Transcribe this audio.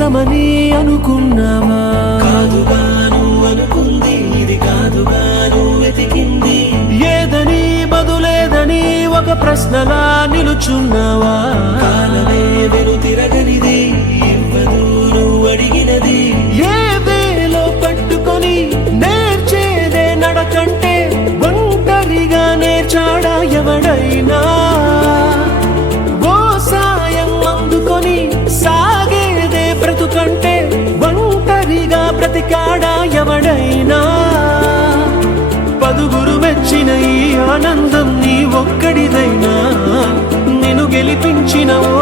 నిజమని అనుకున్నావా? కాదుగాను అనుకుంది ఇది కాదుగాను వెతికింది. ఏదని బదులేదని ఒక ప్రశ్నలా నిలుచున్నావా? కాలమే వెను తిరగనిది ఇవ్వదు నువ్వు అడిగినది. ఏ వేలో పట్టుకొని నేర్చేదే నడకంటే ఒంటరిగా నేర్చాడా ఎవడైనా? ఓ సాయం అందుకొని సాగేదే బ్రతుకంటే ఒంటరిగా బ్రతికాడా ఎవడైనా? పదుగురు మెచ్చిన ఈ ఆనందం నీ ఒక్కడిదైనా? నిన్ను గెలిపించిన ఓ